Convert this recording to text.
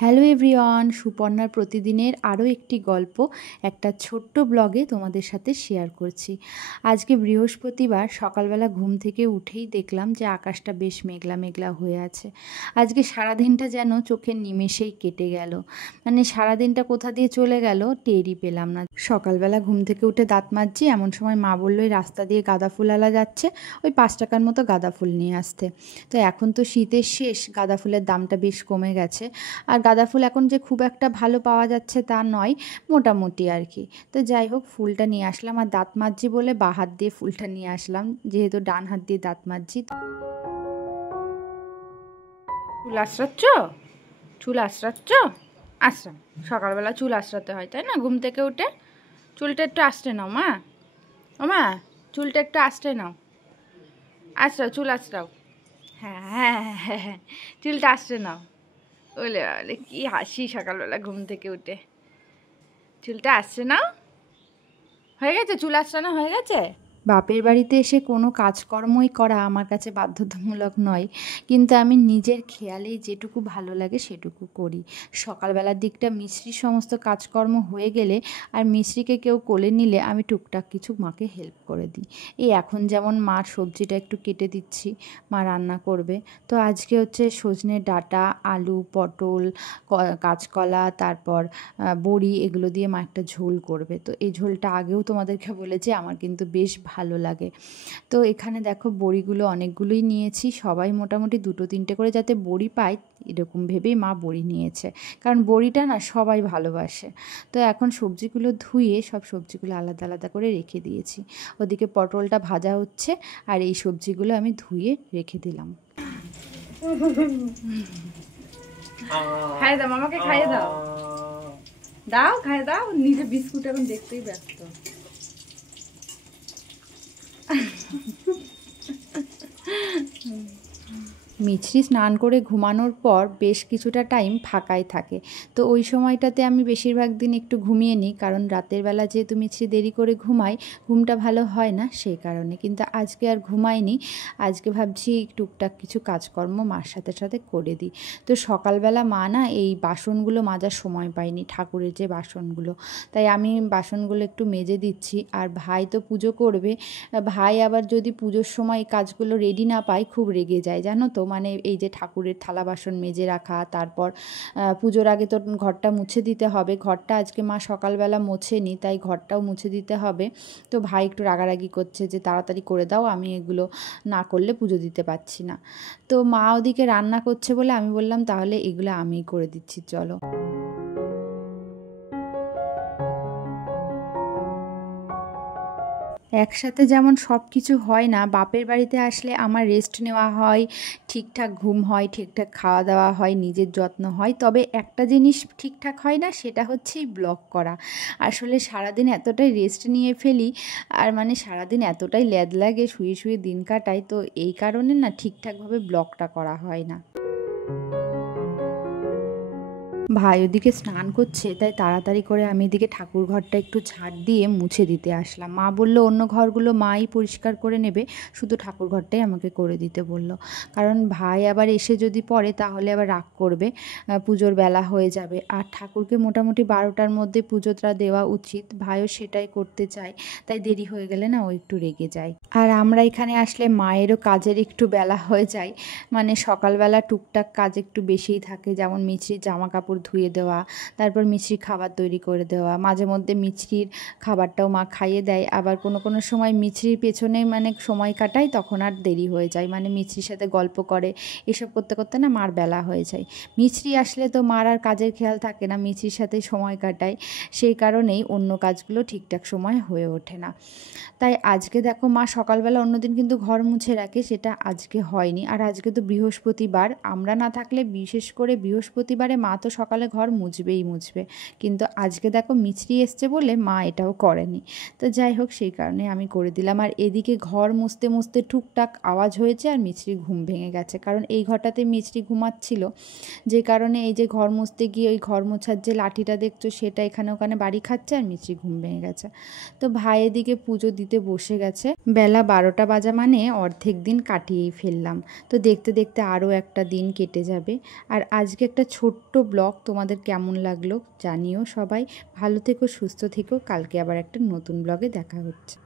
Hello everyone, সুপর্ণার প্রতিদিনের আরও একটি গল্প একটা ছোট্ট ব্লগে তোমাদের সাথে শেয়ার করছি। আজকে বৃহস্পতিবার সকালবেলা ঘুম থেকে উঠেই দেখলাম যে আকাশটা বেশ মেঘলা মেঘলা হয়ে আছে। আজকে সারাদিনটা যেন চোখের নিমেষেই কেটে গেল, মানে সারাদিনটা কোথা দিয়ে চলে গেল টেরই পেলাম না। সকালবেলা ঘুম থেকে উঠে দাঁত মাজছি, এমন সময় মা বললো ওই রাস্তা দিয়ে গাঁদা ফুল আলা যাচ্ছে, ওই 5 টাকার মতো গাঁদা ফুল নিয়ে আসতে। তো এখন তো শীতের শেষ, গাঁদা ফুলের দামটা বেশ কমে গেছে। আর গাঁদা ফুল এখন যে খুব একটা ভালো পাওয়া যাচ্ছে তা নয়, মোটামুটি আর কি। তো যাই হোক, ফুলটা নিয়ে আসলাম, আর দাঁত মাজছি বলে বাঁ হাত দিয়ে ফুলটা নিয়ে আসলাম, যেহেতু ডান হাত দিয়ে দাঁত মাজছি। চুল আঁচড়াচ্ছ? চুল আঁচড়াচ্ছ? আঁচড়াম, সকালবেলা চুল আঁচড়াতে হয় তাই না? ঘুম থেকে উঠে চুলটা একটু আঁচড়ে নাও মা। ও মা, চুলটা একটু আঁচড়ে নাও, আঁচড়াও, চুল আঁচড়াও। হ্যাঁ হ্যাঁ হ্যাঁ হ্যাঁ, চুলটা আঁচড়ে নাও। ওলে ওলে, কি হাসি সকালবেলা ঘুম থেকে উঠে। চুলটা আসছে না? হয়ে গেছে, চুল আঁচড়ানো হয়ে গেছে। বাপের বাড়িতে এসে কোনো কাজকর্মই করা আমার কাছে বাধ্যতামূলক নয়, কিন্তু আমি নিজের খেয়ালেই যেটুকু ভালো লাগে সেটুকু করি। সকালবেলার দিকটা মিশ্রির সমস্ত কাজকর্ম হয়ে গেলে আর মিশ্রিকে কেউ কোলে নিলে আমি টুকটাক কিছু মাকে হেল্প করে দিই। এই এখন যেমন মার সবজিটা একটু কেটে দিচ্ছি, মা রান্না করবে। তো আজকে হচ্ছে সজনে ডাঁটা, আলু, পটল, কাঁচকলা, তারপর বড়ি, এগুলো দিয়ে মা একটা ঝোল করবে। তো এই ঝোলটা আগেও তোমাদেরকে বলেছি, আমার কিন্তু বেশ ভালো লাগে। তো এখানে দেখো বড়িগুলো অনেকগুলোই নিয়েছি, সবাই মোটামুটি 2-3টে করে যাতে বড়ি পায় এরকম ভেবেই মা বড়ি নিয়েছে, কারণ বড়িটা না সবাই ভালোবাসে। তো এখন সবজিগুলো ধুয়ে সব সবজিগুলো আলাদা আলাদা করে রেখে দিয়েছি। ওদিকে পটলটা ভাজা হচ্ছে, আর এই সবজিগুলো আমি ধুয়ে রেখে দিলাম। খাইয়ে দাও, মামাকে খাইয়ে দাও, দাও খাইয়ে দাও। নিজে বিস্কুট এখন দেখতেই ব্যস্ত। মিছরি স্নান করে ঘুমানোর পর বেশ কিছুটা টাইম ফাঁকাই থাকে। তো ওই সময়টাতে আমি বেশিরভাগ দিন একটু ঘুমিয়ে নিই, কারণ রাতের বেলা যেহেতু মিছরি দেরি করে ঘুমাই, ঘুমটা ভালো হয় না সেই কারণে। কিন্তু আজকে আর ঘুমাইনি, আজকে ভাবছি টুকটাক কিছু কাজকর্ম মার সাথে সাথে করে দিই। তো সকালবেলা মা না এই বাসনগুলো মাজার সময় পায়নি, ঠাকুরের যে বাসনগুলো, তাই আমি বাসনগুলো একটু মেজে দিচ্ছি। আর ভাই তো পুজো করবে, ভাই আবার যদি পুজোর সময় এই কাজগুলো রেডি না পায় খুব রেগে যায় জানো তো। মানে এই যে ঠাকুরের থালা বাসন মেজে রাখা, তারপর পুজোর আগে তো ঘরটা মুছে দিতে হবে। ঘরটা আজকে মা সকালবেলা মোছেনি, তাই ঘরটাও মুছে দিতে হবে। তো ভাই একটু রাগারাগি করছে যে তাড়াতাড়ি করে দাও, আমি এগুলো না করলে পুজো দিতে পারছি না। তো মা ওদিকে রান্না করছে বলে আমি বললাম তাহলে এগুলো আমিই করে দিচ্ছি, চলো। একসাথে যেমন সব কিছু হয় না, বাপের বাড়িতে আসলে আমার রেস্ট নেওয়া হয়, ঠিকঠাক ঘুম হয়, ঠিকঠাক খাওয়া দাওয়া হয়, নিজের যত্ন হয়। তবে একটা জিনিস ঠিকঠাক হয় না, সেটা হচ্ছে এই ব্লগ করা। আসলে সারাদিন এতটাই রেস্ট নিয়ে ফেলি, আর মানে সারাদিন এতটাই ল্যাদ লাগে, শুয়ে শুয়ে দিন কাটাই, তো এই কারণে না ঠিকঠাকভাবে ব্লগটা করা হয় না। ভাই ওদিকে স্নান করছে, তাই তাড়াতাড়ি করে আমি এদিকে ঠাকুর ঘরটা একটু ঝাড় দিয়ে মুছে দিতে আসলাম। মা বলল অন্য ঘরগুলো মাই পরিষ্কার করে নেবে, শুধু ঠাকুর ঘরটাই আমাকে করে দিতে বলল। কারণ ভাই আবার এসে যদি পড়ে তাহলে আবার রাগ করবে, পুজোর বেলা হয়ে যাবে। আর ঠাকুরকে মোটামুটি 12টার মধ্যে পুজোটা দেওয়া উচিত, ভাইও সেটাই করতে চায়, তাই দেরি হয়ে গেলে না ও একটু রেগে যায়। আর আমরা এখানে আসলে মায়েরও কাজের একটু বেলা হয়ে যায়, মানে সকালবেলা টুকটাক কাজ একটু বেশিই থাকে, যেমন মিছরির জামা কাপড় ধুয়ে দেওয়া, তারপর মিছরির খাবার তৈরি করে দেওয়া, মাঝে মধ্যে মিছরির খাবারটাও মা খাইয়ে দেয়। আবার কোনো কোনো সময় মিছরির পেছনে মানে সময় কাটায়, তখন আর দেরি হয়ে যায়, মানে মিছরির সাথে গল্প করে, এসব করতে করতে না মার বেলা হয়ে যায়। মিছরি আসলে তো মার আর কাজের খেয়াল থাকে না, মিছরির সাথেই সময় কাটায়, সেই কারণেই অন্য কাজগুলো ঠিকঠাক সময় হয়ে ওঠে না। তাই আজকে দেখো মা সকালবেলা অন্যদিন কিন্তু ঘর মুছে রাখে, সেটা আজকে হয়নি। আর আজকে তো বৃহস্পতিবার, আমরা না থাকলে বিশেষ করে বৃহস্পতিবারে মা তো সকালে ঘর মুছবেই মুছবে, কিন্তু আজকে দেখো মিছরি এসছে বলে মা এটাও করেনি। তো যাই হোক, সেই কারণে আমি করে দিলাম। আর এদিকে ঘর মুছতে মুছতে টুকটাক আওয়াজ হয়েছে, আর মিছরির ঘুম ভেঙে গেছে, কারণ এই ঘরটাতে মিছরি ঘুমাচ্ছিল, যে কারণে এই যে ঘর মুছতে গিয়ে ওই ঘর মোছার যে লাঠিটা দেখছো সেটা এখানে ওখানে বাড়ি খাচ্ছে, আর মিছরি ঘুম ভেঙে গেছে। তো ভাই এদিকে পুজো দিতে বসে গেছে, বেলা 12টা বাজা মানে অর্ধেক দিন কাটিয়েই ফেললাম। তো দেখতে দেখতে আরও একটা দিন কেটে যাবে। আর আজকে একটা ছোট্ট ব্লগ তোমাদের কেমন লাগলো জানিও সবাই। ভালো থেকো, সুস্থ থেকো। কালকে আবার একটা নতুন ব্লগে দেখা হচ্ছে।